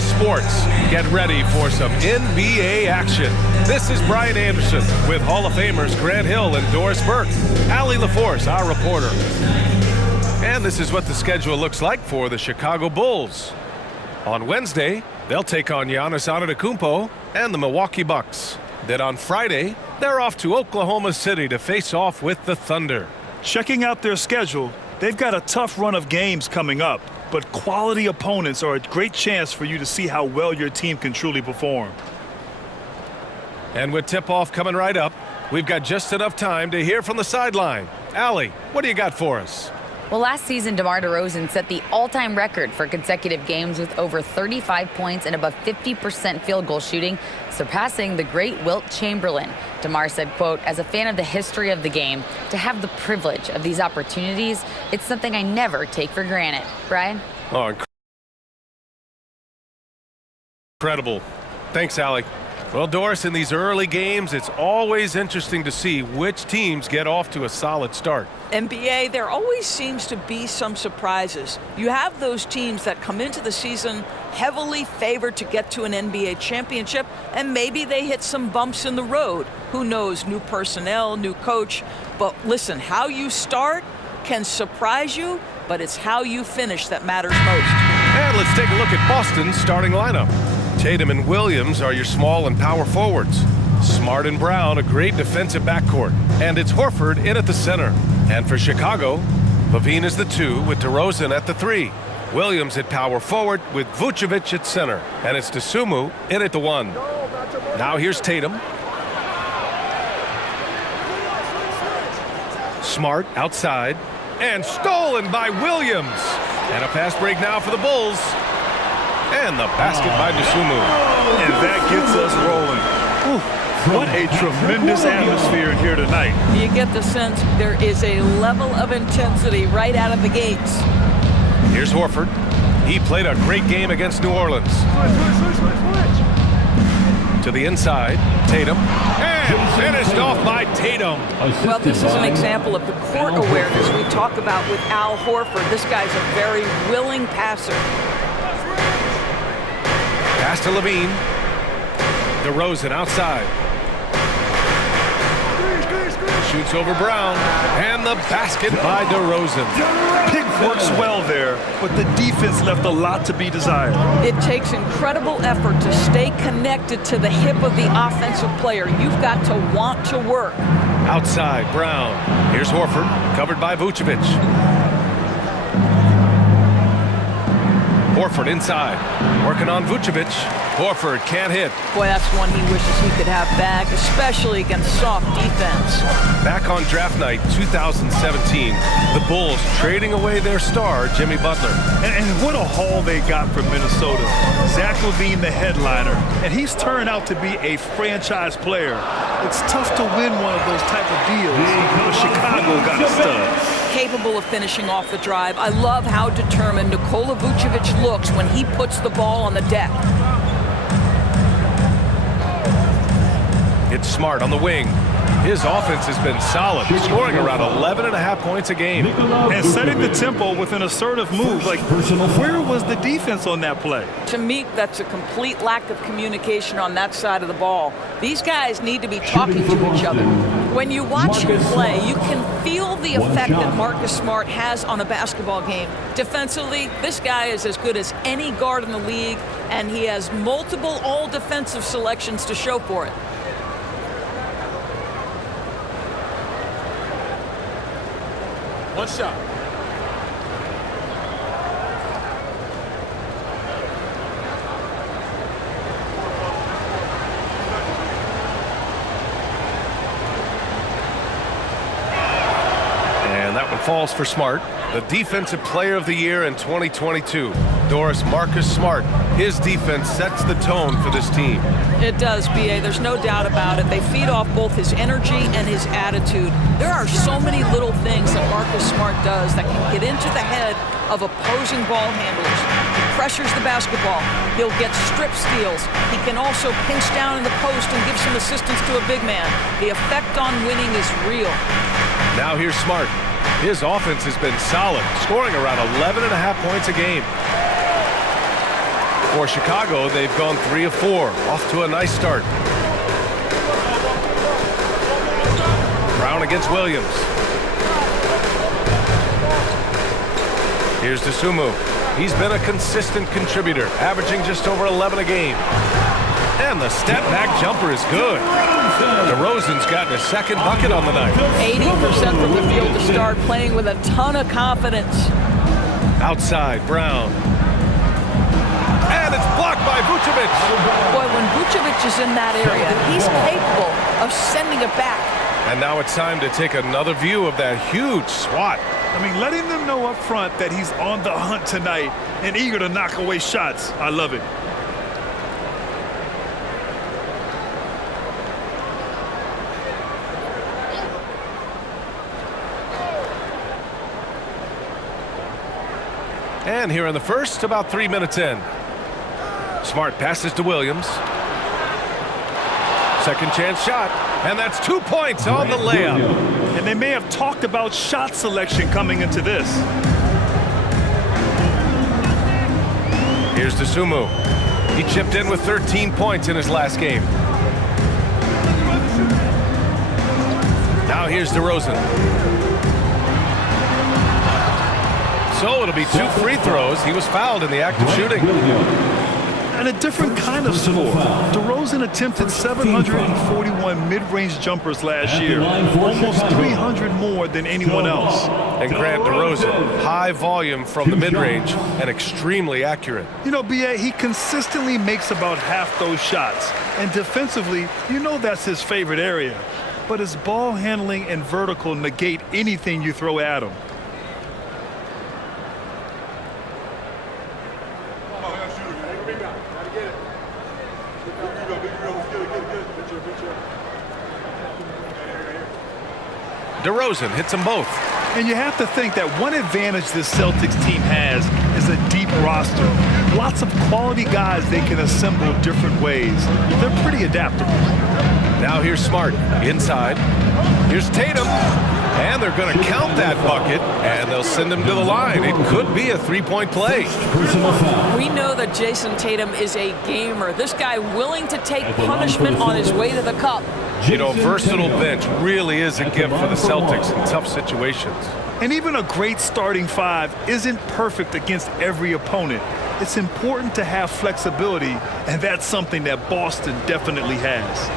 EA Sports. Get ready for some NBA action. This is Brian Anderson with Hall of Famers Grant Hill and Doris Burke. Allie LaForce, our reporter. And this is what the schedule looks like for the Chicago Bulls. On Wednesday, they'll take on Giannis Antetokounmpo and the Milwaukee Bucks. Then on Friday, they're off to Oklahoma City to face off with the Thunder. Checking out their schedule, they've got a tough run of games coming up, but quality opponents are a great chance for you to see how well your team can truly perform. And with tip-off coming right up, we've got just enough time to hear from the sideline. Allie, what do you got for us? Well, last season, DeMar DeRozan set the all-time record for consecutive games with over 35 points and above 50% field goal shooting, surpassing the great Wilt Chamberlain. DeMar said, quote, "As a fan of the history of the game, to have the privilege of these opportunities, it's something I never take for granted." Brian? Oh, incredible. Thanks, Allie. Well, Doris, in these early games, it's always interesting to see which teams get off to a solid start. NBA, there always seems to be some surprises. You have those teams that come into the season heavily favored to get to an NBA championship, and maybe they hit some bumps in the road. Who knows, new personnel, new coach. But listen, how you start can surprise you, but it's how you finish that matters most. And let's take a look at Boston's starting lineup. Tatum and Williams are your small and power forwards. Smart and Brown, a great defensive backcourt. And it's Horford in at the center. And for Chicago, Levine is the 2 with DeRozan at the 3. Williams at power forward with Vucevic at center. And it's Dosunmu in at the 1. Now here's Tatum. Smart outside. And stolen by Williams. And a fast break now for the Bulls. And the basket by Dosunmu. And that gets us rolling. What a tremendous atmosphere here tonight. You get the sense there is a level of intensity right out of the gates. Here's Horford. He played a great game against New Orleans. To the inside, Tatum. And finished off by Tatum. Well, this is an example of the court awareness we talk about with Al Horford. This guy's a very willing passer. Pass to Levine. DeRozan outside. Shoots over Brown. And the basket by DeRozan. Pick works well there, but the defense left a lot to be desired. It takes incredible effort to stay connected to the hip of the offensive player. You've got to want to work. Outside, Brown. Here's Horford, covered by Vucevic. Horford inside, working on Vucevic. Horford can't hit. Boy, that's one he wishes he could have back, especially against soft defense. Back on draft night 2017, the Bulls trading away their star, Jimmy Butler. And what a haul they got from Minnesota. Zach LaVine, the headliner, and he's turned out to be a franchise player. It's tough to win one of those type of deals, but Chicago got a stud. Capable of finishing off the drive. I love how determined Nikola Vucevic looks when he puts the ball on the deck. It's Smart on the wing. His offense has been solid, scoring around 11.5 points a game. And setting the tempo with an assertive move. Like, where was the defense on that play? To me, that's a complete lack of communication on that side of the ball. These guys need to be talking to each other. When you watch him play, you can feel the effect that Marcus Smart has on a basketball game. Defensively, this guy is as good as any guard in the league, and he has multiple all-defensive selections to show for it. One shot. And that one falls for Smart, the Defensive Player of the Year in 2022. Doris, Marcus Smart, his defense sets the tone for this team. It does, B.A. There's no doubt about it. They feed off both his energy and his attitude. There are so many little things that Marcus Smart does that can get into the head of opposing ball handlers. He pressures the basketball. He'll get strip steals. He can also pinch down in the post and give some assistance to a big man. The effect on winning is real. Now here's Smart. His offense has been solid, scoring around 11.5 points a game. For Chicago, they've gone 3 of 4. Off to a nice start. Brown against Williams. Here's DeSumo. He's been a consistent contributor, averaging just over 11 a game. And the step-back jumper is good. DeRozan's gotten his second bucket on the night. 80% from the field to start, playing with a ton of confidence. Outside, Brown. And it's blocked by Vucevic. Boy, when Vucevic is in that area, he's capable of sending it back. And now it's time to take another view of that huge swat. I mean, letting them know up front that he's on the hunt tonight and eager to knock away shots. I love it. And here in the first, about 3 minutes in. Smart passes to Williams. Second chance shot. And that's 2 points on the layup. And they may have talked about shot selection coming into this. Here's DeSumo. He chipped in with 13 points in his last game. Now here's DeRozan. So it'll be 2 free throws. He was fouled in the act of shooting. And a different kind of score. DeRozan attempted 741 mid-range jumpers last year, almost 300 more than anyone else. And Grant, DeRozan, high volume from the mid-range and extremely accurate. You know, B.A., he consistently makes about half those shots. And defensively, you know that's his favorite area. But his ball handling and vertical negate anything you throw at him. DeRozan hits them both. And you have to think that one advantage this Celtics team has is a deep roster. Lots of quality guys they can assemble different ways. They're pretty adaptable. Now here's Smart inside. Here's Tatum. And they're going to count that bucket, and they'll send him to the line. It could be a 3-point play. We know that Jason Tatum is a gamer. This guy willing to take punishment on his way to the cup. You know, versatile bench really is a gift for the Celtics in tough situations. And even a great starting 5 isn't perfect against every opponent. It's important to have flexibility, and that's something that Boston definitely has.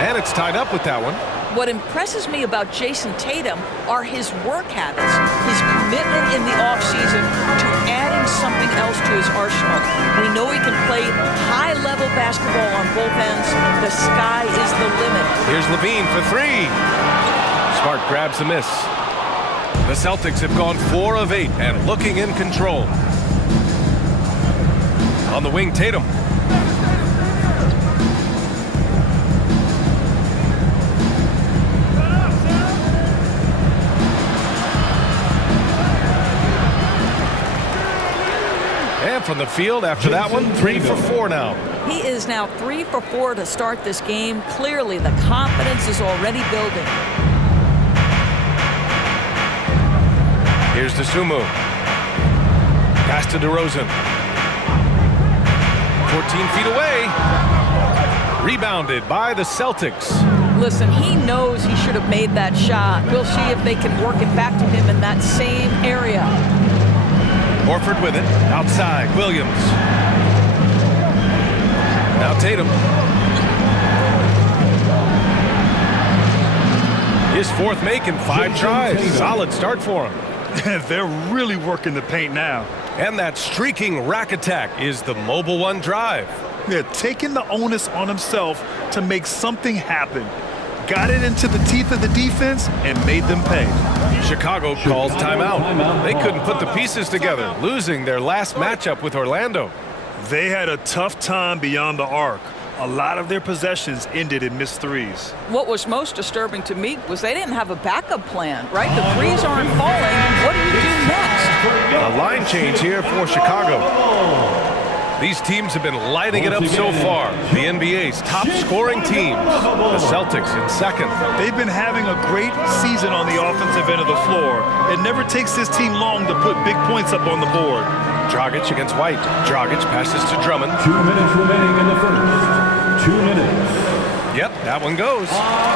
And it's tied up with that one. What impresses me about Jason Tatum are his work habits, his commitment in the offseason to adding something else to his arsenal. We know he can play high-level basketball on both ends. The sky is the limit. Here's Levine for 3. Smart grabs the miss. The Celtics have gone 4 of 8 and looking in control. On the wing, Tatum. And from the field after that one, 3 for 4 now. He is now 3 for 4 to start this game. Clearly, the confidence is already building. Here's DeSumo. Pass to DeRozan. 14 feet away. Rebounded by the Celtics. Listen, he knows he should have made that shot. We'll see if they can work it back to him in that same area. Horford with it. Outside, Williams. Now Tatum. His 4th make in 5 tries. Solid start for him. They're really working the paint now. And that streaking rack attack is the Mobile One drive. They're taking the onus on himself to make something happen. Got it into the teeth of the defense and made them pay. Chicago calls timeout. They couldn't put the pieces together, losing their last matchup with Orlando. They had a tough time beyond the arc. A lot of their possessions ended in missed threes. What was most disturbing to me was they didn't have a backup plan, right? The threes aren't falling. What do you do next? A line change here for Chicago. These teams have been lighting it up so far. The NBA's top scoring teams, the Celtics in second. They've been having a great season on the offensive end of the floor. It never takes this team long to put big points up on the board. Dragic against White. Dragic passes to Drummond. 2 minutes remaining in the first. 2 minutes. Yep, that one goes.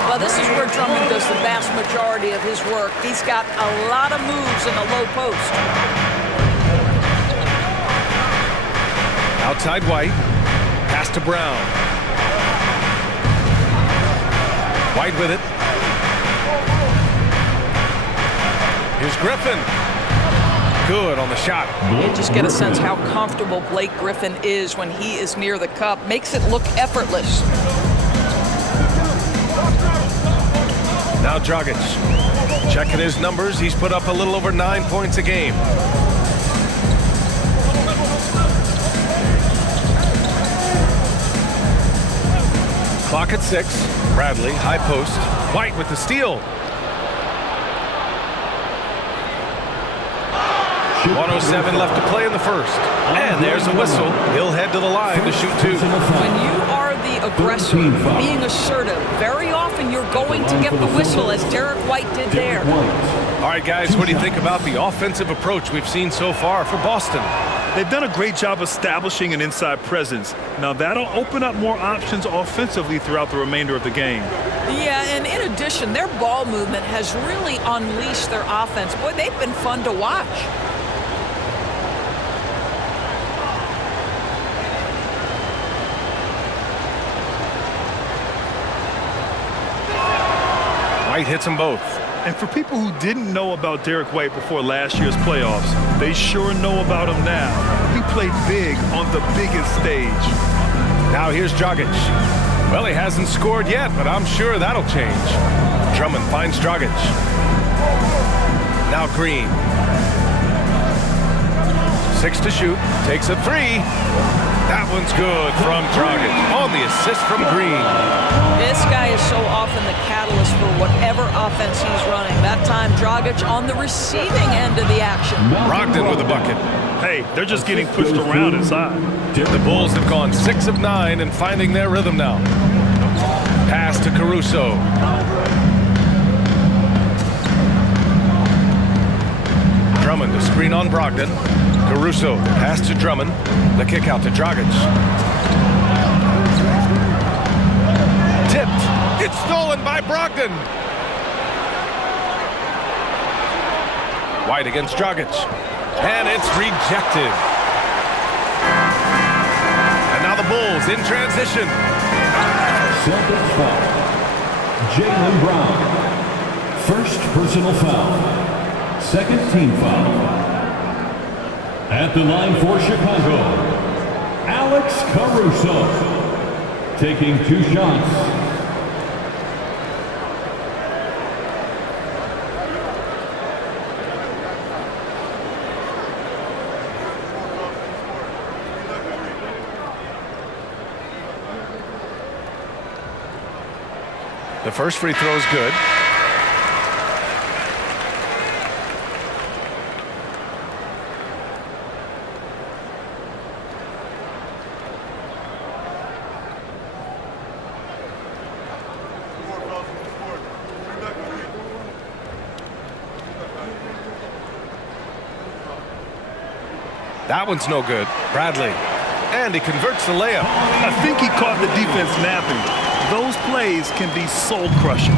Well, this is where Drummond does the vast majority of his work. He's got a lot of moves in the low post. Outside White. Pass to Brown. White with it. Here's Griffin. Good on the shot. You just get a sense how comfortable Blake Griffin is when he is near the cup. Makes it look effortless. Now Dragic. Checking his numbers. He's put up a little over 9 points a game. Clock at 6. Bradley, high post. White with the steal. 1:07 left to play in the first. And there's a whistle. He'll head to the line to shoot 2. When you are the aggressor, being assertive, very often you're going to get the whistle, as Derek White did there. All right, guys, what do you think about the offensive approach we've seen so far for Boston? They've done a great job establishing an inside presence. Now that'll open up more options offensively throughout the remainder of the game. Yeah, and in addition, their ball movement has really unleashed their offense. Boy, they've been fun to watch. White hits them both. And for people who didn't know about Derek White before last year's playoffs, they sure know about him now. He played big on the biggest stage. Now here's Dragic. Well, he hasn't scored yet, but I'm sure that'll change. Drummond finds Dragic. Now Green. 6 to shoot. Takes a 3. That one's good from Dragic on the assist from Green. This guy is so often the catalyst for whatever offense he's running. That time, Dragic on the receiving end of the action. Brogdon with a bucket. Hey, they're just getting pushed around inside. The Bulls have gone 6 of 9 and finding their rhythm now. Pass to Caruso. Drummond to screen on Brogdon. Caruso, pass to Drummond. The kick out to Dragic. Tipped. It's stolen by Brogdon. White against Dragic. And it's rejected. And now the Bulls in transition. Celtics foul. Jaylen Brown. First personal foul. Second team foul. At the line for Chicago, Alex Caruso. Taking 2 shots. The first free throw is good. That one's no good. Bradley. And he converts the layup. I think he caught the defense napping. Those plays can be soul-crushing.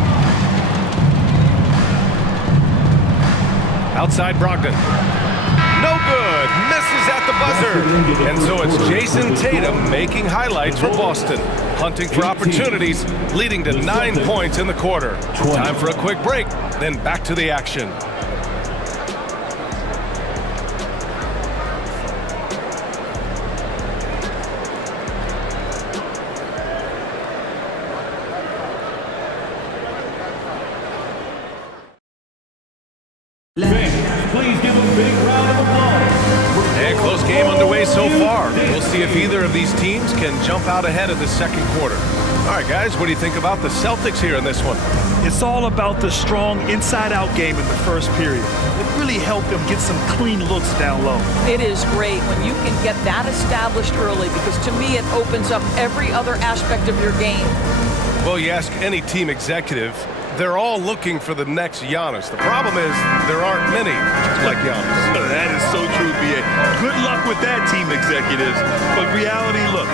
Outside Brogdon. No good. Misses at the buzzer. And so it's Jason Tatum making highlights for Boston. Hunting for opportunities, leading to 9 points in the quarter. Time for a quick break, then back to the action. Please give a big round of applause. And close game underway so far. We'll see if either of these teams can jump out ahead of the second quarter. All right, guys, what do you think about the Celtics here in this one? It's all about the strong inside-out game in the first period. It really helped them get some clean looks down low. It is great when you can get that established early because to me it opens up every other aspect of your game. Well, you ask any team executive, they're all looking for the next Giannis. The problem is there aren't many like Giannis. That is so true, B.A. Good luck with that, team executives. But reality, look,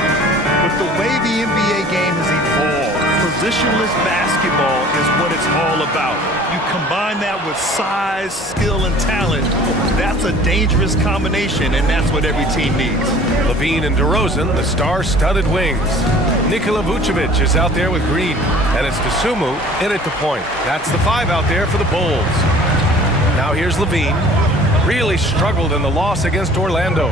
with the way the NBA game has evolved, positionless basketball is what it's all about. You combine that with size, skill, and talent, that's a dangerous combination, and that's what every team needs. Levine and DeRozan, the star-studded wings. Nikola Vucevic is out there with Green, and it's Dosunmu in at the point. That's the 5 out there for the Bulls. Now here's Levine. Really struggled in the loss against Orlando.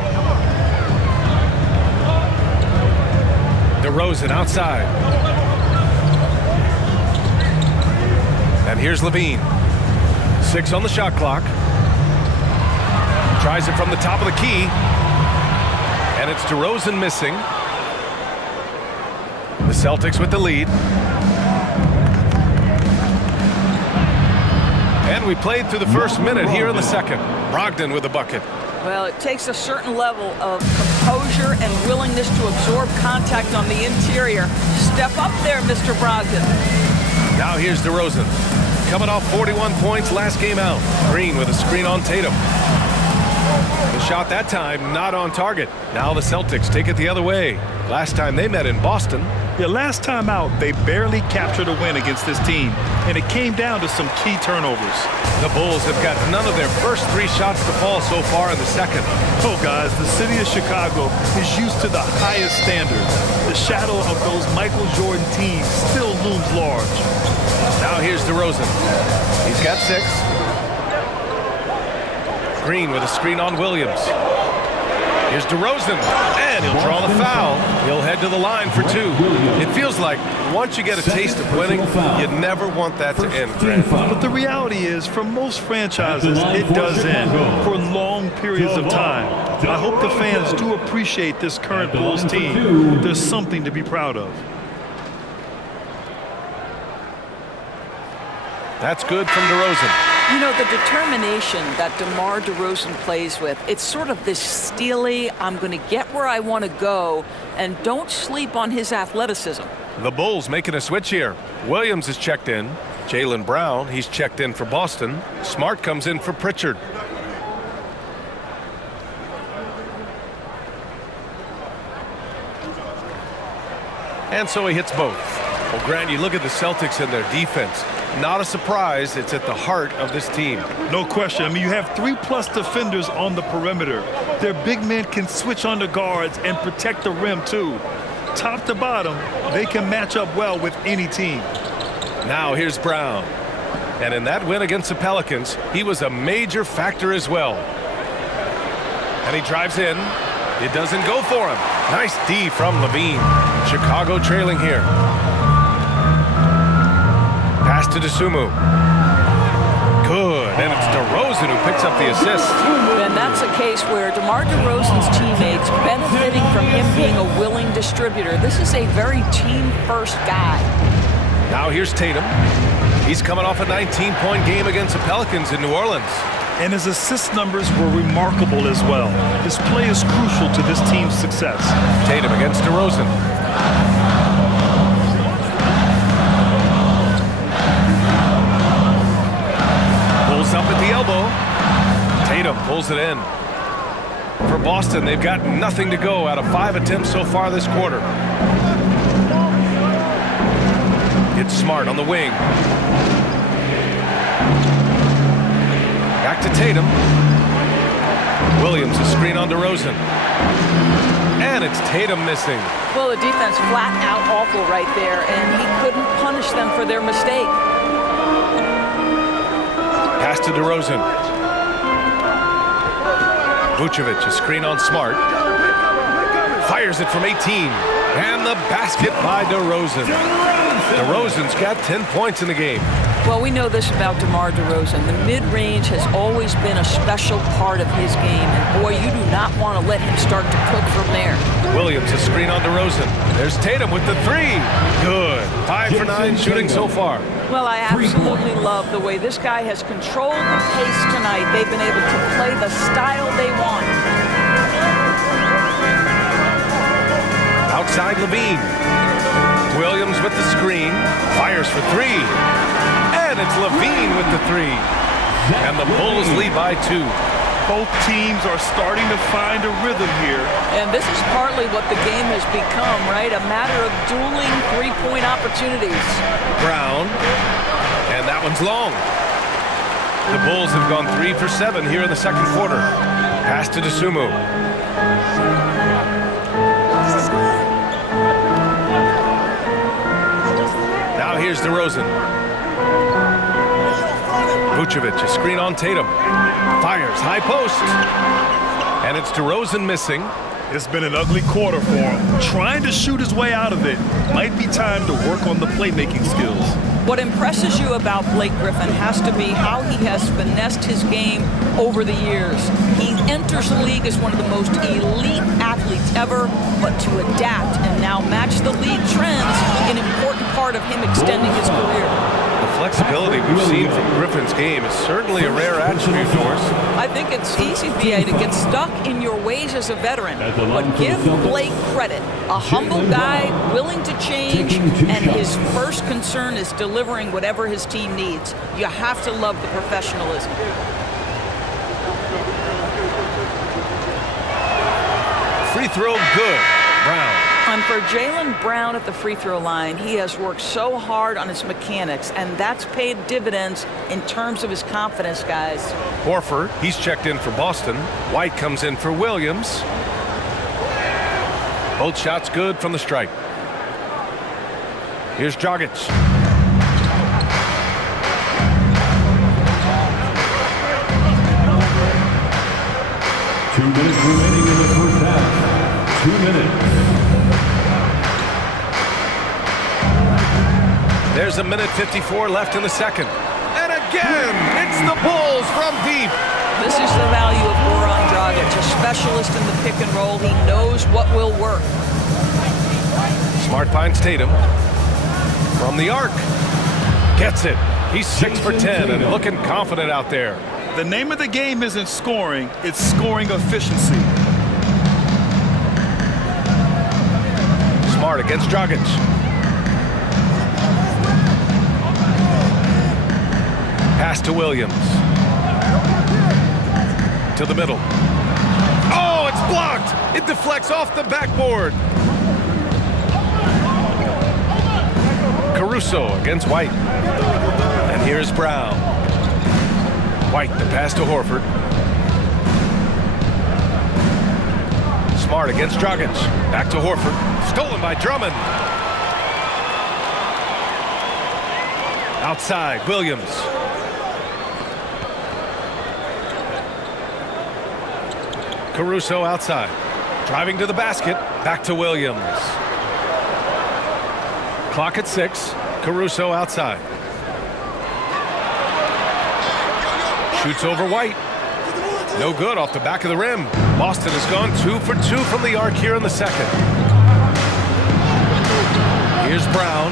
DeRozan outside. And here's Levine. 6 on the shot clock. Tries it from the top of the key. And it's DeRozan missing. The Celtics with the lead. And we played through the first minute here in the second. Brogdon with the bucket. Well, it takes a certain level of composure and willingness to absorb contact on the interior. Step up there, Mr. Brogdon. Now here's DeRozan. Coming off 41 points last game out. Green with a screen on Tatum. The shot that time not on target. Now the Celtics take it the other way. Last time they met in Boston. Yeah, last time out, they barely captured a win against this team, and it came down to some key turnovers. The Bulls have got none of their first 3 shots to fall so far in the second. Oh, guys, the city of Chicago is used to the highest standards. The shadow of those Michael Jordan teams still looms large. Now here's DeRozan. He's got 6. Green with a screen on Williams. Here's DeRozan, and he'll draw the foul. He'll head to the line for 2. It feels like once you get a taste of winning, you never want that to end, Grant. But the reality is, for most franchises, it does end for long periods of time. I hope the fans do appreciate this current Bulls team. There's something to be proud of. That's good from DeRozan. You know, the determination that DeMar DeRozan plays with, it's sort of this steely, I'm going to get where I want to go, and don't sleep on his athleticism. The Bulls making a switch here. Williams is checked in. Jaylen Brown, he's checked in for Boston. Smart comes in for Pritchard. And so he hits both. Well, Grant, you look at the Celtics and their defense. Not a surprise, it's at the heart of this team. No question. I mean, you have 3+ defenders on the perimeter. Their big men can switch on the guards and protect the rim, too. Top to bottom, they can match up well with any team. Now here's Brown. And in that win against the Pelicans, he was a major factor as well. And he drives in. It doesn't go for him. Nice D from Levine. Chicago trailing here. Pass to Dosunmu. Good, and it's DeRozan who picks up the assist. And that's a case where DeMar DeRozan's teammates benefiting from him being a willing distributor. This is a very team-first guy. Now here's Tatum. He's coming off a 19-point game against the Pelicans in New Orleans. And his assist numbers were remarkable as well. His play is crucial to this team's success. Tatum against DeRozan. Up at the elbow. Tatum pulls it in. For Boston, they've got nothing to go out of 5 attempts so far this quarter. It's Smart on the wing. Back to Tatum. Williams, a screen on DeRozan. And it's Tatum missing. Well, the defense flat out awful right there, and he couldn't punish them for their mistake. Pass to DeRozan. Vucevic, a screen on Smart. Fires it from 18. And the basket by DeRozan. DeRozan's got 10 points in the game. Well, we know this about DeMar DeRozan. The mid-range has always been a special part of his game. And boy, you do not not want to let him start to cook from there. Williams, a screen on DeRozan. There's Tatum with the three. Good. 5 for 9 shooting so far. Well, I absolutely love the way this guy has controlled the pace tonight. They've been able to play the style they want. Outside Levine. Williams with the screen. Fires for three. And it's Levine with the three. And the Bulls lead by 2. Both teams are starting to find a rhythm here. And this is partly what the game has become, right? A matter of dueling three-point opportunities. Brown. And that one's long. The Bulls have gone 3 for 7 here in the second quarter. Pass to DeSumo. Now here's DeRozan. Vucevic, a screen on Tatum. Fires, high post. And it's DeRozan missing. It's been an ugly quarter for him. Trying to shoot his way out of it. Might be time to work on the playmaking skills. What impresses you about Blake Griffin has to be how he has finessed his game over the years. He enters the league as one of the most elite athletes ever, but to adapt and now match the league trends, an important part of him extending his career. The flexibility we've seen from Griffin's game is certainly a rare attribute, Doris. I think it's easy, BA, to get stuck in your ways as a veteran, but give Blake credit. A humble guy, willing to change, and his first concern is delivering whatever his team needs. You have to love the professionalism. Free throw good. Brown. And for Jaylen Brown at the free throw line, he has worked so hard on his mechanics, and that's paid dividends in terms of his confidence, guys. Horford, he's checked in for Boston. White comes in for Williams. Both shots good from the stripe. Here's Dragic. 2 minutes remaining in the first half. 2 minutes. There's a minute 54 left in the second. And again, it's the Bulls from deep. This is the value of Goran Dragic, a specialist in the pick and roll. He knows what will work. Smart finds Tatum. From the arc. Gets it. He's 6 for 10 and looking confident out there. The name of the game isn't scoring, it's scoring efficiency. Smart against Dragic. Pass to Williams. To the middle. Oh, it's blocked! It deflects off the backboard. Caruso against White. And here's Brown. White, the pass to Horford. Smart against Dragic. Back to Horford. Stolen by Drummond. Outside, Williams. Caruso outside. Driving to the basket. Back to Williams. Clock at 6. Caruso outside. Shoots over White. No good off the back of the rim. Boston has gone 2 for 2 from the arc here in the second. Here's Brown.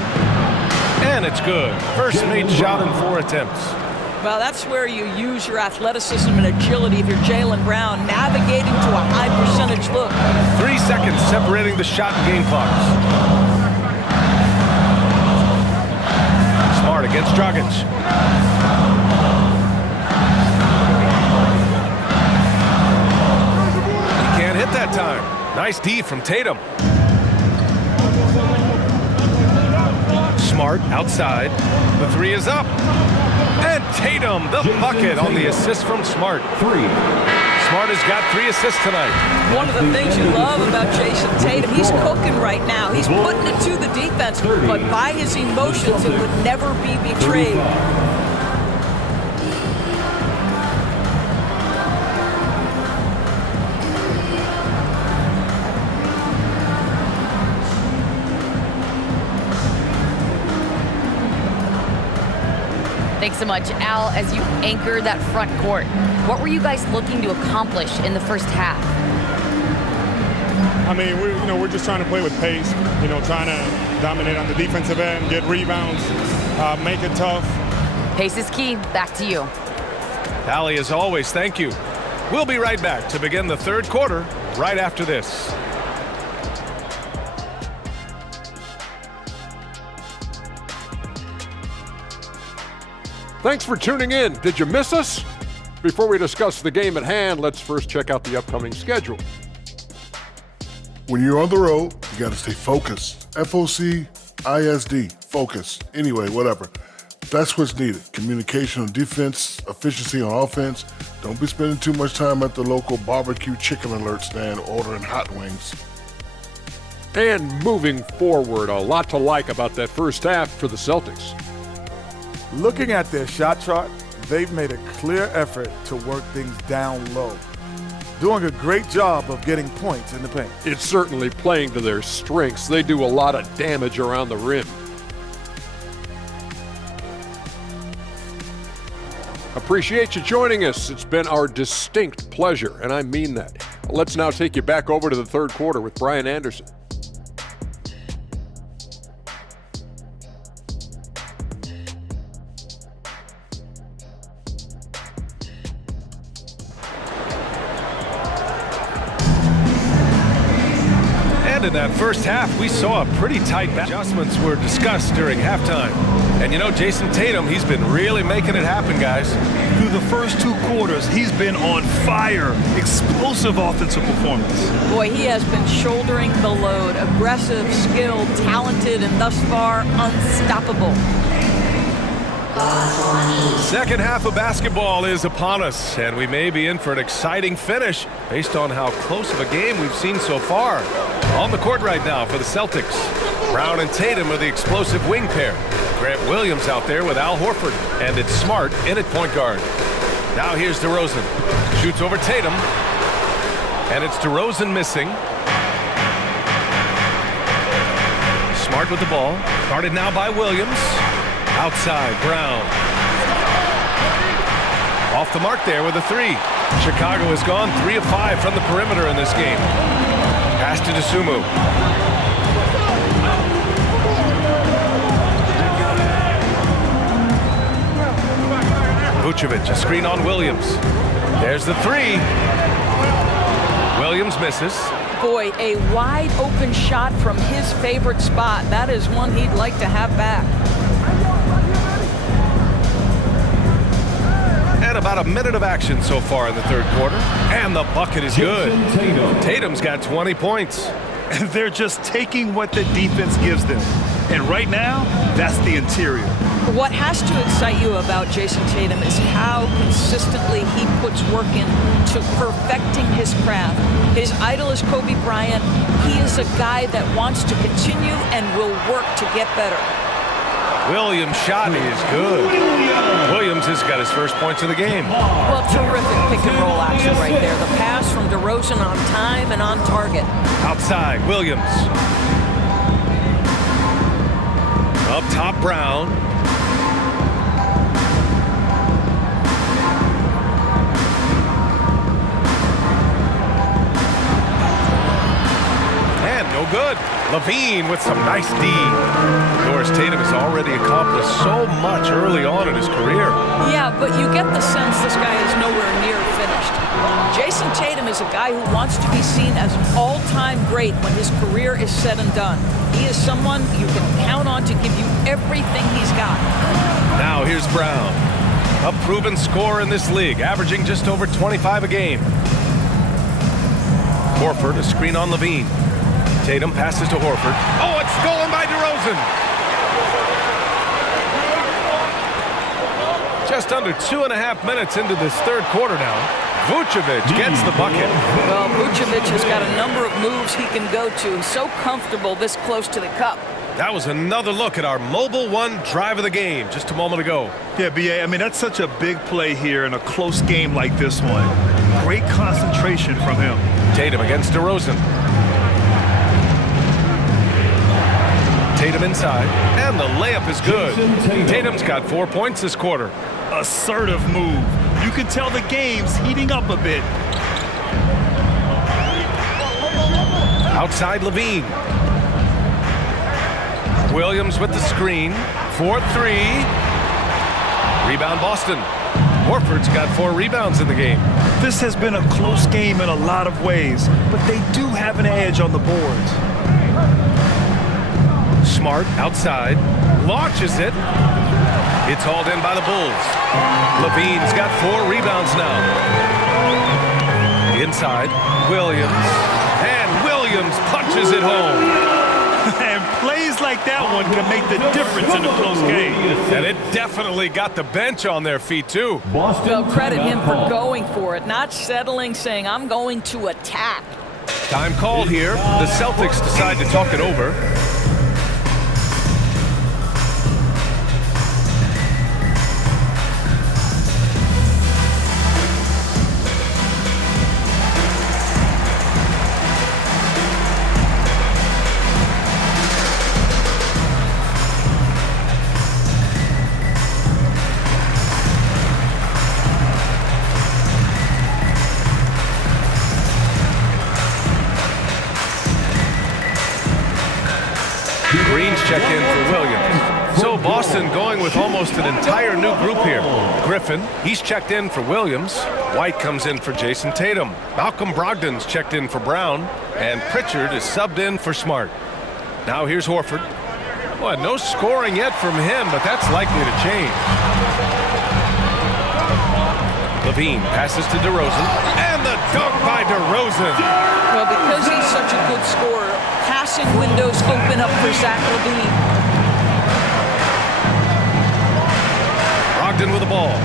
And it's good. First made shot in 4 attempts. Well, that's where you use your athleticism and agility if you're Jaylen Brown, navigating to a high percentage look. 3 seconds separating the shot and game clocks. Smart against Dragic. He can't hit that time. Nice D from Tatum. Smart outside. The 3 is up. And Tatum, the bucket on the assist from Smart. 3. Smart has got 3 assists tonight. One of the things you love about Jason Tatum, he's cooking right now. He's putting it to the defense, but by his emotions, it would never be betrayed. Thanks so much, Al. As you anchor that front court, what were you guys looking to accomplish in the first half? I mean, we're just trying to play with pace, trying to dominate on the defensive end, get rebounds, make it tough. Pace is key. Back to you. Allie, as always, thank you. We'll be right back to begin the third quarter right after this. Thanks for tuning in. Did you miss us? Before we discuss the game at hand, let's first check out the upcoming schedule. When you're on the road, you got to stay focused. FOCISD, focus. Anyway, whatever. That's what's needed. Communication on defense, efficiency on offense. Don't be spending too much time at the local barbecue chicken alert stand ordering hot wings. And moving forward, a lot to like about that first half for the Celtics. Looking at their shot chart, they've made a clear effort to work things down low. Doing a great job of getting points in the paint. It's certainly playing to their strengths. They do a lot of damage around the rim. Appreciate you joining us. It's been our distinct pleasure, and I mean that. Let's now take you back over to the third quarter with Brian Anderson. And in that first half, we saw a pretty tight adjustments were discussed during halftime. And Jason Tatum, he's been really making it happen, guys. Through the first two quarters, he's been on fire. Explosive offensive performance. Boy, he has been shouldering the load. Aggressive, skilled, talented, and thus far, unstoppable. Second half of basketball is upon us, and we may be in for an exciting finish based on how close of a game we've seen so far. On the court right now for the Celtics, Brown and Tatum are the explosive wing pair. Grant Williams out there with Al Horford, and it's Smart in at point guard. Now here's DeRozan. Shoots over Tatum, and it's DeRozan missing. Smart with the ball. Guarded now by Williams. Outside, Brown. Off the mark there with a three. Chicago has gone 3 of 5 from the perimeter in this game. Pass to Dosunmu. Vucevic, a screen on Williams. There's the three. Williams misses. Boy, a wide open shot from his favorite spot. That is one he'd like to have back. And about a minute of action so far in the third quarter. And the bucket is good. Tatum's got 20 points. They're just taking what the defense gives them. And right now, that's the interior. What has to excite you about Jason Tatum is how consistently he puts work into perfecting his craft. His idol is Kobe Bryant. He is a guy that wants to continue and will work to get better. Williams' shot is good. Williams has got his first points of the game. Well, terrific pick and roll action right there. The pass from DeRozan on time and on target. Outside, Williams. Up top, Brown. And no good. Levine with some nice D. Doris Tatum has already accomplished so much early on in his career. Yeah, but you get the sense this guy is nowhere near finished. Jason Tatum is a guy who wants to be seen as an all-time great when his career is said and done. He is someone you can count on to give you everything he's got. Now here's Brown. A proven scorer in this league, averaging just over 25 a game. Horford, a screen on Levine. Tatum passes to Horford. Oh, it's stolen by DeRozan. Just under 2.5 minutes into this third quarter now. Vucevic gets the bucket. Well, Vucevic has got a number of moves he can go to. He's so comfortable this close to the cup. That was another look at our Mobile One drive of the game just a moment ago. Yeah, B.A., I mean, that's such a big play here in a close game like this one. Great concentration from him. Tatum against DeRozan. Tatum inside, and the layup is good. Tatum's got 4 points this quarter. Assertive move. You can tell the game's heating up a bit. Outside Levine. Williams with the screen. 4-3. Rebound Boston. Horford's got 4 rebounds in the game. This has been a close game in a lot of ways, but they do have an edge on the boards. Smart outside. Launches it. It's hauled in by the Bulls. Levine's got 4 rebounds now. Inside, Williams. And Williams punches it home. And plays like that one can make the difference in a close game. And it definitely got the bench on their feet, too. Well, credit him for going for it, not settling, saying, I'm going to attack. Time called here. The Celtics decide to talk it over. Green's checked in for Williams. So Boston going with almost an entire new group here. Griffin, he's checked in for Williams. White comes in for Jason Tatum. Malcolm Brogdon's checked in for Brown. And Pritchard is subbed in for Smart. Now here's Horford. Well, no scoring yet from him, but that's likely to change. Levine passes to DeRozan. And the dunk by DeRozan. Well, because he's such a good scorer, passing windows open up for Zach LaVine. Brogdon with the ball,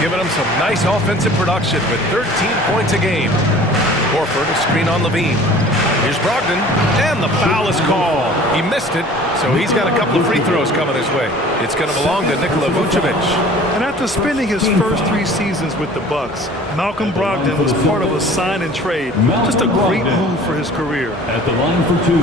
giving him some nice offensive production with 13 points a game. Horford, a screen on LaVine. Here's Brogdon, and the foul is called. He missed it, so he's got a couple of free throws coming his way. It's going to belong to Nikola Vucevic. And after spending his first 3 seasons with the Bucks, Malcolm Brogdon was part of a sign and trade. Just a great move for his career. At the line for 2.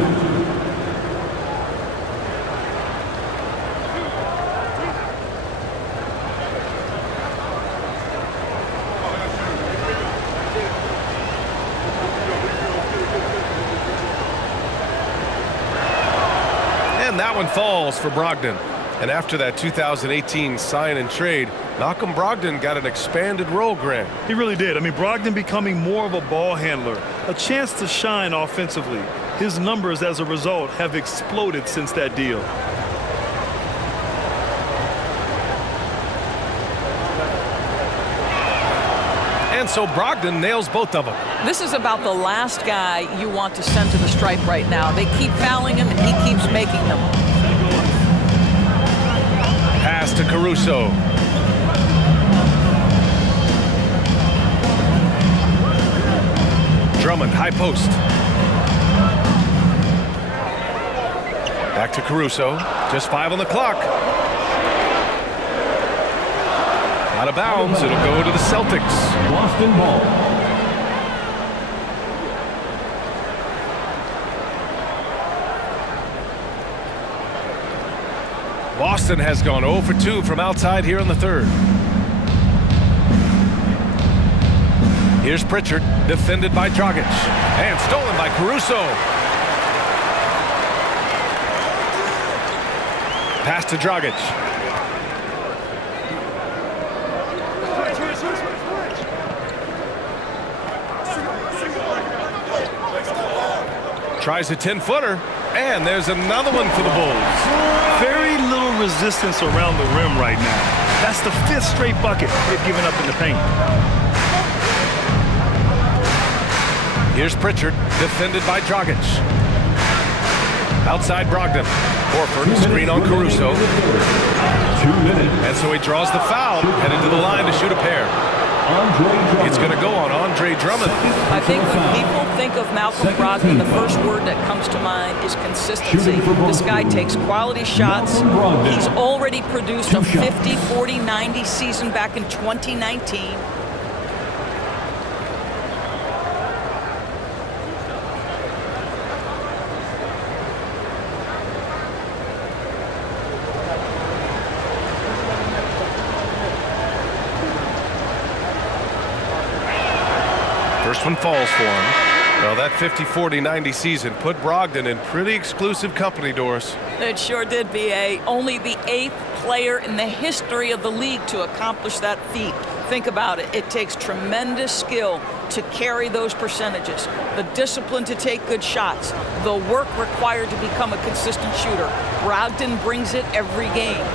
And that one falls for Brogdon. And after that 2018 sign and trade, Malcolm Brogdon got an expanded role, Grant. He really did. I mean, Brogdon becoming more of a ball handler, a chance to shine offensively. His numbers as a result have exploded since that deal. And so Brogdon nails both of them. This is about the last guy you want to send to the stripe right now. They keep fouling him, and he keeps making them. Pass to Caruso. Drummond, high post. Back to Caruso. Just 5 on the clock. Out of bounds. It'll go to the Celtics. Boston ball. Boston has gone 0 for 2 from outside here in the third. Here's Pritchard, defended by Dragic, and stolen by Caruso. Pass to Dragic. Tries a 10-footer, and there's another one for the Bulls. Very little resistance around the rim right now. That's the 5th straight bucket they've given up in the paint. Here's Pritchard, defended by Dragic. Outside Brogdon. Horford, screen on Caruso. 2 minutes. And so he draws the foul, headed to the line to shoot a pair. It's going to go on Andre Drummond. I think when people think of Malcolm Brogdon, the first word that comes to mind is consistency. This guy takes quality shots. He's already produced a 50, 40, 90 season back in 2019. First one falls for him. Well, that 50-40-90 season put Brogdon in pretty exclusive company, Doris. It sure did, B.A. Only the 8th player in the history of the league to accomplish that feat. Think about it. It takes tremendous skill to carry those percentages, the discipline to take good shots, the work required to become a consistent shooter. Brogdon brings it every game.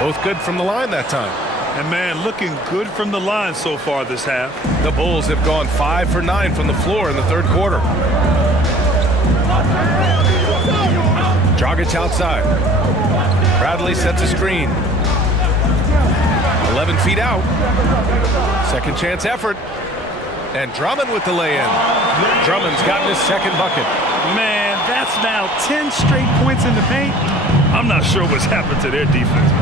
Both good from the line that time. And man, looking good from the line so far this half. The Bulls have gone 5 for 9 from the floor in the third quarter. Dragic outside. Bradley sets a screen. 11 feet out. Second chance effort. And Drummond with the lay-in. Drummond's gotten his second bucket. Man, that's now 10 straight points in the paint. I'm not sure what's happened to their defense.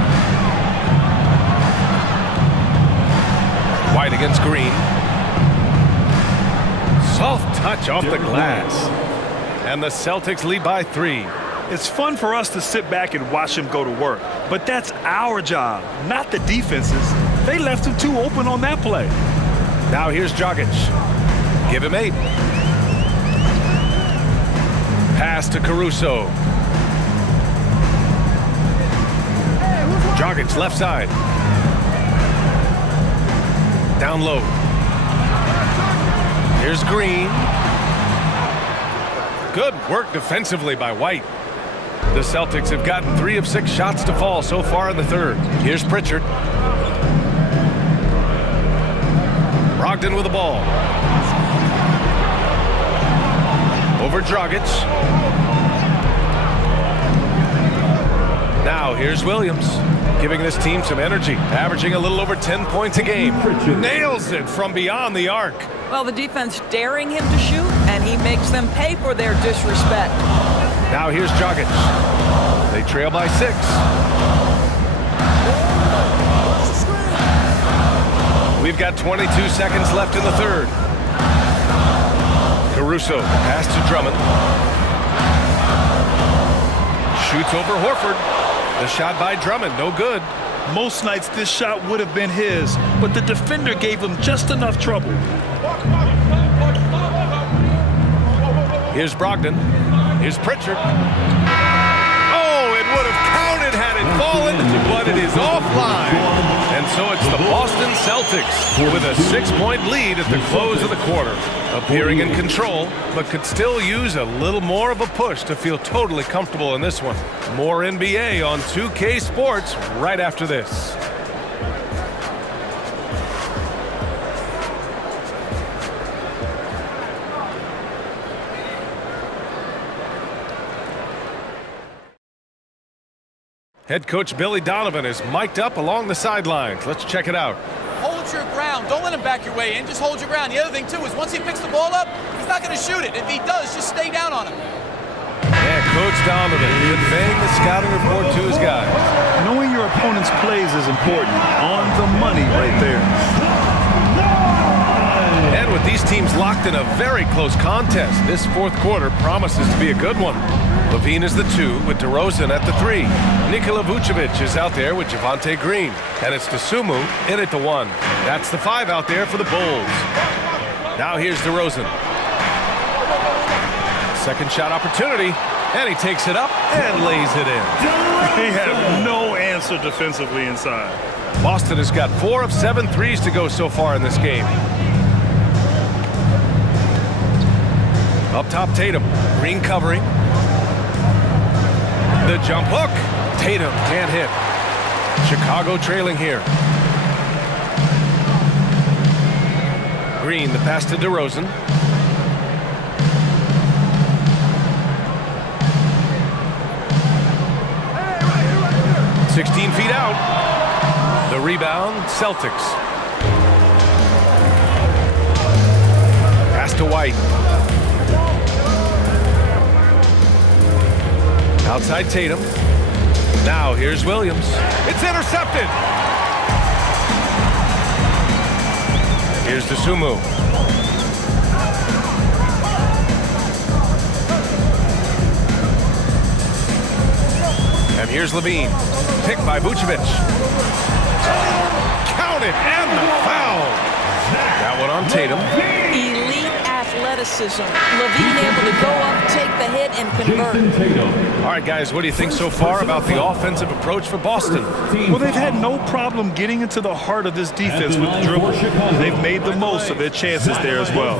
White against Green. Soft touch off the glass. And the Celtics lead by 3. It's fun for us to sit back and watch him go to work. But that's our job, not the defense's. They left him too open on that play. Now here's Dragic. Give him 8. Pass to Caruso. Dragic left side. Down low. Here's Green. Good work defensively by White. The Celtics have gotten 3 of 6 shots to fall so far in the third. Here's Pritchard. Brogdon with the ball. Over Dragic. Now here's Williams, giving this team some energy, averaging a little over 10 points a game. Nails it from beyond the arc. Well, the defense daring him to shoot, and he makes them pay for their disrespect. Now here's Dragic. They trail by 6. We've got 22 seconds left in the third. Caruso, pass to Drummond. Shoots over Horford. The shot by Drummond, no good. Most nights this shot would have been his, but the defender gave him just enough trouble. Here's Brogdon. Here's Pritchard. Oh, it would have counted had it fallen, but it is offline. And so it's the Boston Celtics with a 6-point lead at the close of the quarter. Appearing in control, but could still use a little more of a push to feel totally comfortable in this one. More NBA on 2K Sports right after this. Head coach Billy Donovan is mic'd up along the sidelines. Let's check it out. Hold your ground. Don't let him back your way in. Just hold your ground. The other thing, too, is once he picks the ball up, he's not going to shoot it. If he does, just stay down on him. Yeah, Coach Donovan conveying the scouting report to his guys. Knowing your opponent's plays is important. On the money right there. And with these teams locked in a very close contest, this fourth quarter promises to be a good one. Levine is the 2 with DeRozan at the 3. Nikola Vucevic is out there with Javonte Green. And it's Dosunmu in at the 1. That's the 5 out there for the Bulls. Now here's DeRozan. Second shot opportunity. And he takes it up and lays it in. They have no answer defensively inside. Boston has got 4 of 7 threes to go so far in this game. Up top, Tatum. Green covering. The jump hook. Tatum can't hit. Chicago trailing here. Green, the pass to DeRozan. Right here. 16 feet out. The rebound, Celtics. Pass to White. Outside Tatum. Now here's Williams. It's intercepted. Here's Dosunmu. And here's Levine. Picked by Vucevic. Count it, and the foul. That one on on Tatum. Elite athleticism. Levine able to go up, take the hit, and convert. All right, guys, what do you think so far about the offensive approach for Boston? Well, they've had no problem getting into the heart of this defense with the dribble. They've made the most of their chances there as well.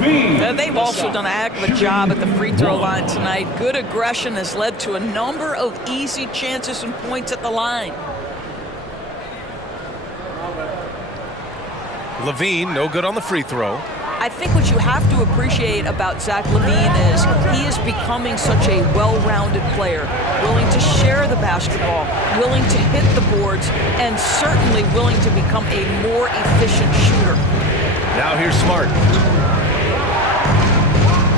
They've also done a heck of a job at the free throw line tonight. Good aggression has led to a number of easy chances and points at the line. Levine, no good on the free throw. I think what you have to appreciate about Zach LaVine is he is becoming such a well-rounded player, willing to share the basketball, willing to hit the boards, and certainly willing to become a more efficient shooter. Now here's Smart.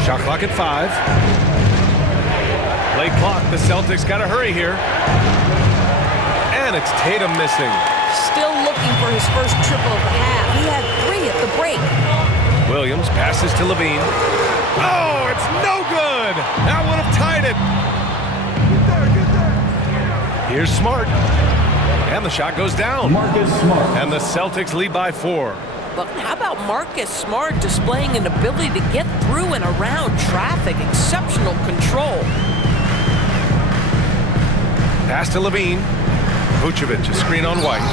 Shot clock at 5. Late clock, the Celtics got to hurry here. And it's Tatum missing. Still looking for his first triple of the half. He had 3 at the break. Williams passes to Levine. Oh, it's no good. That would have tied it. Here's Smart. And the shot goes down. Marcus Smart. And the Celtics lead by 4. But how about Marcus Smart displaying an ability to get through and around traffic? Exceptional control. Pass to Levine. Vucevic, a screen on White.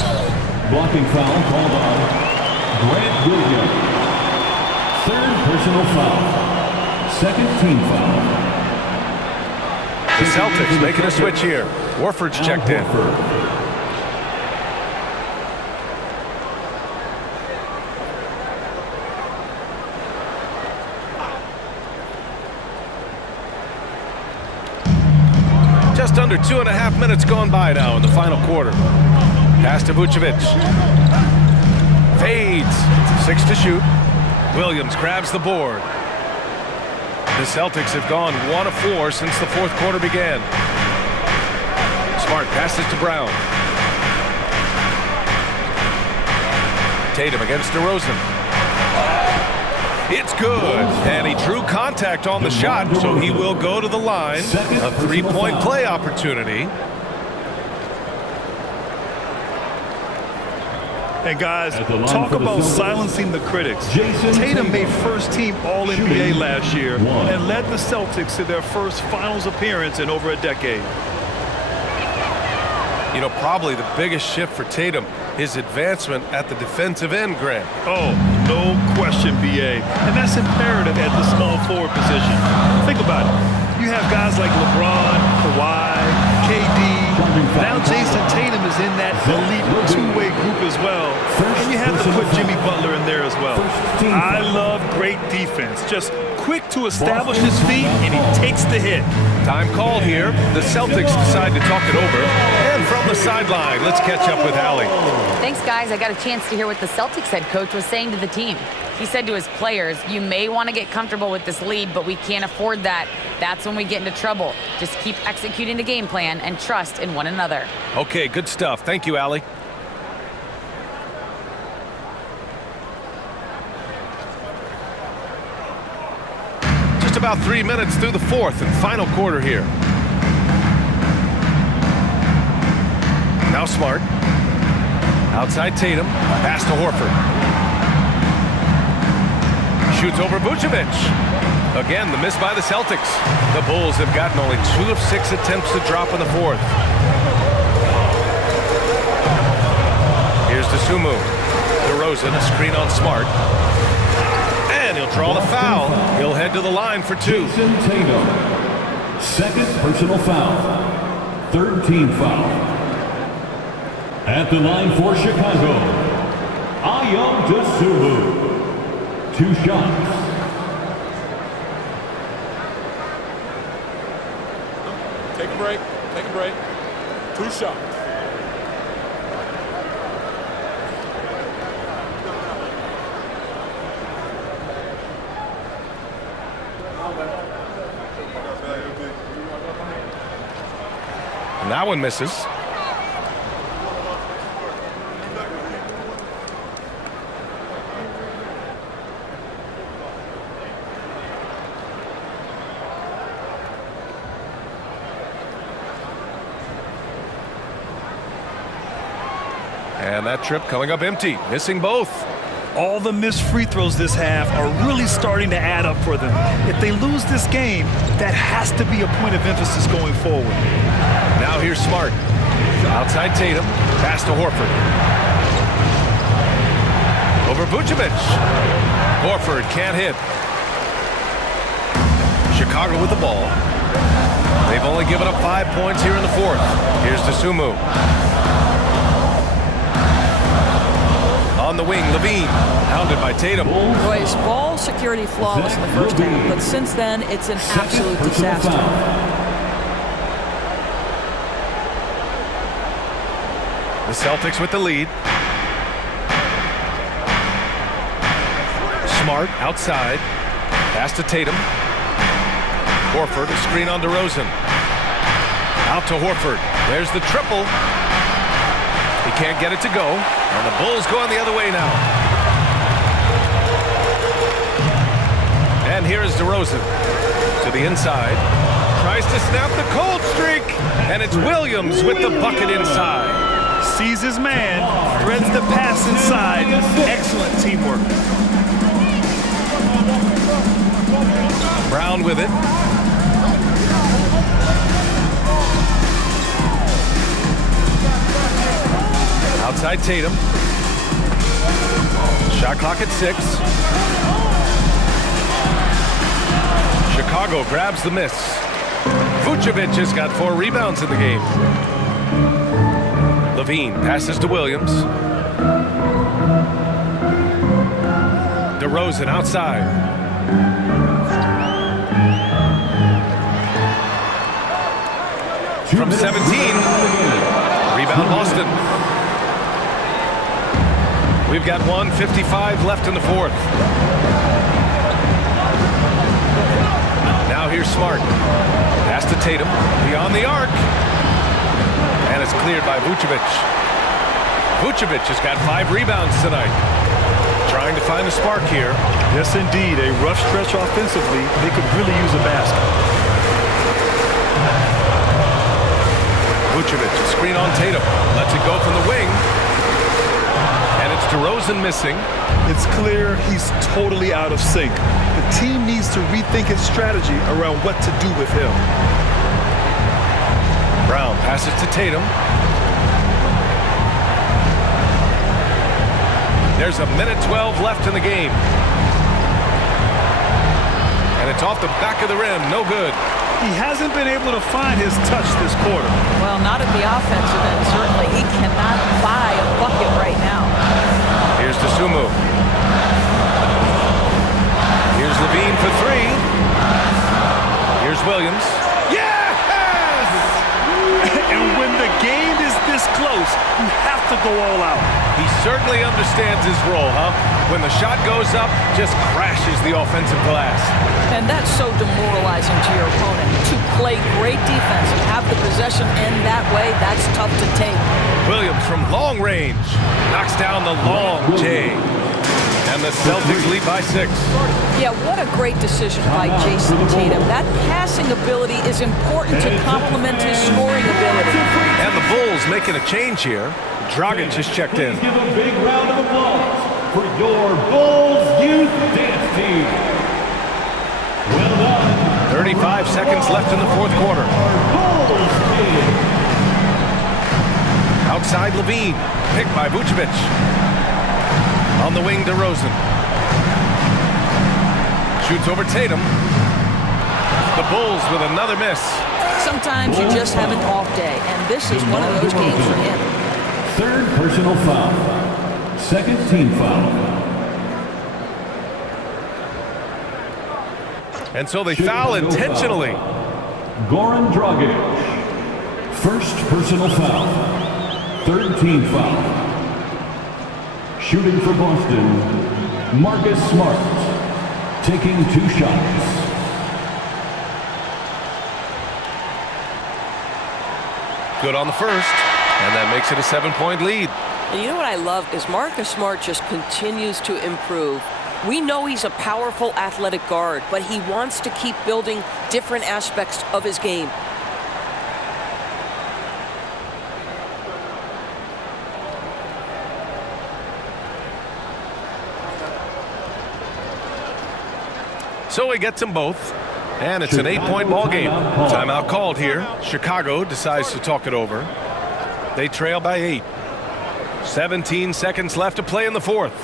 Blocking foul called on Grant Williams. Third personal foul. Second team foul. The Celtics making a switch here. Warford's checked in. Just under 2.5 minutes gone by now in the final quarter. Pass to Vucevic. Fades. 6 to shoot. Williams grabs the board. The Celtics have gone 1 of 4 since the fourth quarter began. Smart passes to Brown. Tatum against DeRozan. It's good. And he drew contact on the shot, so he will go to the line. A 3-point play opportunity. And guys, talk about silencing the critics. Tatum made first-team All-NBA last year and led the Celtics to their first finals appearance in over a decade. You know, probably the biggest shift for Tatum, his advancement at the defensive end, Grant. Oh, no question, B.A. And that's imperative at the small forward position. Think about it. You have guys like LeBron, Kawhi, KD. Now Jason Tatum is in that elite two-way group as well. And you have to put Jimmy Butler in there as well. I love great defense. Just quick to establish his feet, and he takes the hit. Time called here. The Celtics decide to talk it over. And from the sideline, let's catch up with Allie. Thanks, guys. I got a chance to hear what the Celtics head coach was saying to the team. He said to his players, you may want to get comfortable with this lead, but we can't afford that. That's when we get into trouble. Just keep executing the game plan and trust in one another. Okay, good stuff. Thank you, Allie. Just about 3 minutes through the fourth and final quarter here. Now Smart. Outside Tatum. Pass to Horford. Shoots over Vucevic. Again, the miss by the Celtics. The Bulls have gotten only 2 of 6 attempts to drop in the fourth. Here's DeSumo. DeRozan, a screen on Smart. And he'll draw the foul. He'll head to the line for 2. Jason Tatum. Second personal foul. Third team foul. At the line for Chicago, Ayo DeSumo. 2 shots. Take a break. Take a break. 2 shots. And that one misses. And that trip coming up empty, missing both. All the missed free throws this half are really starting to add up for them. If they lose this game, that has to be a point of emphasis going forward. Now here's Smart. Outside Tatum. Pass to Horford. Over Vucevic. Horford can't hit. Chicago with the ball. They've only given up 5 points here in the fourth. Here's Dosunmu. On the wing, Levine, hounded by Tatum. Royce, ball security flawless in the first half, but since then, it's an absolute disaster. The Celtics with the lead. Smart outside. Pass to Tatum. Horford, a screen on DeRozan. Out to Horford. There's the triple. He can't get it to go. And the Bulls going the other way now. And here is DeRozan to the inside. Tries to snap the cold streak. And it's Williams with the bucket inside. Sees his man, threads the pass inside. Excellent teamwork. Brown with it. Outside Tatum. Shot clock at 6. Chicago grabs the miss. Vucevic has got 4 rebounds in the game. Levine passes to Williams. DeRozan outside. From 17. Rebound Boston. We've got 1:55 left in the fourth. Now here's Smart. Pass to Tatum. Beyond the arc. And it's cleared by Vucevic. Vucevic has got 5 rebounds tonight. Trying to find a spark here. Yes, indeed. A rough stretch offensively. They could really use a basket. Vucevic, a screen on Tatum. Lets it go from the wing. And it's DeRozan missing. It's clear he's totally out of sync. The team needs to rethink its strategy around what to do with him. Brown passes to Tatum. There's a minute 12 left in the game. And it's off the back of the rim. No good. He hasn't been able to find his touch this quarter. Well, not at the offensive end, certainly. He cannot buy a bucket right now. Here's Dosunmu. Here's Levine for 3. Here's Williams. Yes! And when the game is this close, you have to go all out. He certainly understands his role, huh? When the shot goes up, just crashes the offensive glass. And that's so demoralizing to your opponent. To play great defense and have the possession end that way, that's tough to take. Williams from long range knocks down the long J. And the Celtics lead by 6. Yeah, what a great decision by Jason Tatum. That passing ability is important to complement his scoring ability. And the Bulls making a change here. Dragic just checked in. Give a big round of applause for your Bulls youth dance team. Well done. 35 seconds left in the fourth quarter. Bulls team. Outside Levine, picked by Vucevic. On the wing, DeRozan. Shoots over Tatum. The Bulls with another miss. Sometimes you just have an off day, and this is one of those games for him. 3rd personal foul. 2nd team foul. And so they foul intentionally. Goran Dragic. 1st personal foul. 3rd team foul. Shooting for Boston, Marcus Smart, taking 2 shots. Good on the first, and that makes it a 7-point lead. And you know what I love is Marcus Smart just continues to improve. We know he's a powerful athletic guard, but he wants to keep building different aspects of his game. So he gets them both, and it's an 8-point ball game. Timeout called here. Chicago decides to talk it over. They trail by 8. 17 seconds left to play in the fourth.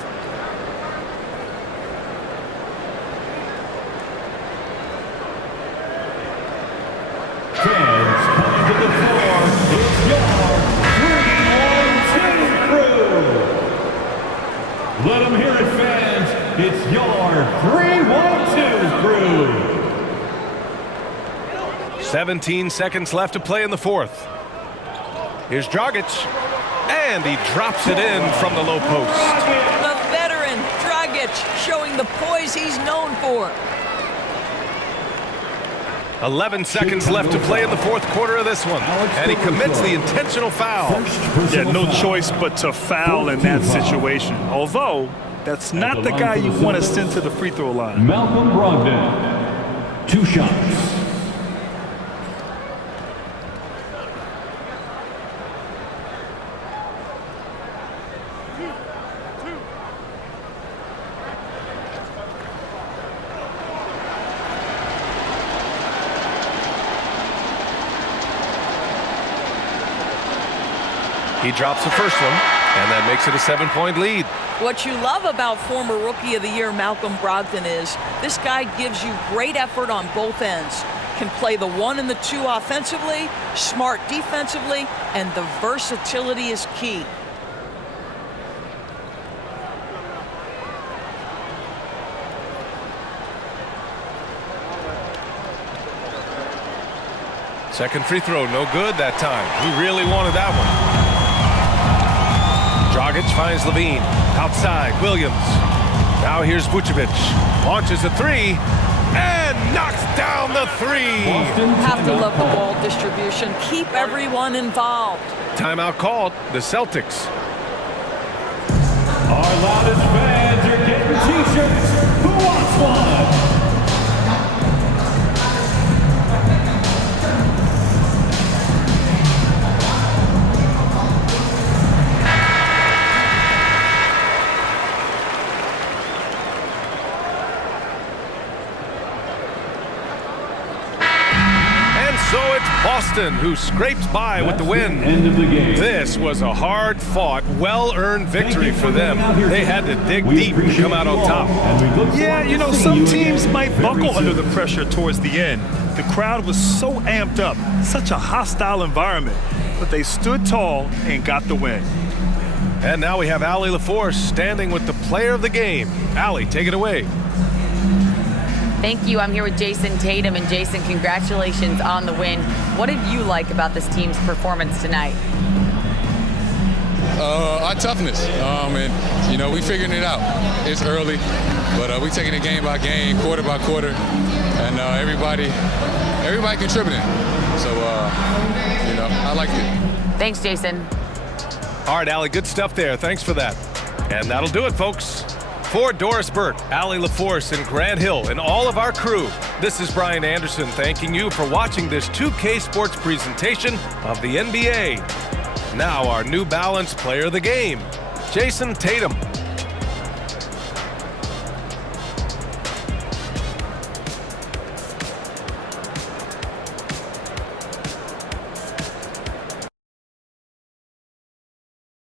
Fans coming to the floor. It's your 3-1-2 crew. Let them hear it, fans. It's your 3-1-2 crew. 17 seconds left to play in the fourth. Here's Dragic, and he drops it in from the low post. The veteran, Dragic, showing the poise he's known for. 11 seconds left to play in the fourth quarter of this one, and he commits the intentional foul. Yeah, no choice but to foul in that situation. Although, that's not the guy you want to send to the free throw line. Malcolm Brogdon, 2 shots. He drops the first one, and that makes it a 7-point lead. What you love about former Rookie of the Year Malcolm Brogdon is this guy gives you great effort on both ends. Can play the 1 and the 2 offensively, smart defensively, and the versatility is key. Second free throw, no good that time. He really wanted that one. Dragic finds Levine. Outside, Williams. Now here's Vucevic. Launches a 3 and knocks down the 3. Have to love the ball distribution. Keep everyone involved. Timeout called. The Celtics. Our loudest fans are getting t-shirts. Who wants one? So it's Boston who scrapes by with the win. End of the game. This was a hard-fought, well-earned victory for them. They had to dig deep to come out on top. Yeah, you know, some teams might buckle under the pressure towards the end. The crowd was so amped up, such a hostile environment, but they stood tall and got the win. And now we have Allie LaForce standing with the player of the game. Allie, take it away. Thank you. I'm here with Jason Tatum. And Jason, congratulations on the win. What did you like about this team's performance tonight? Our toughness. And, you know, we figuring it out. It's early, but we taking it game by game, quarter by quarter. And everybody contributing. So, you know, I liked it. Thanks, Jason. All right, Allie, good stuff there. Thanks for that. And that'll do it, folks. For Doris Burke, Allie LaForce, and Grant Hill, and all of our crew, this is Brian Anderson thanking you for watching this 2K Sports presentation of the NBA. Now our New Balance Player of the Game, Jason Tatum.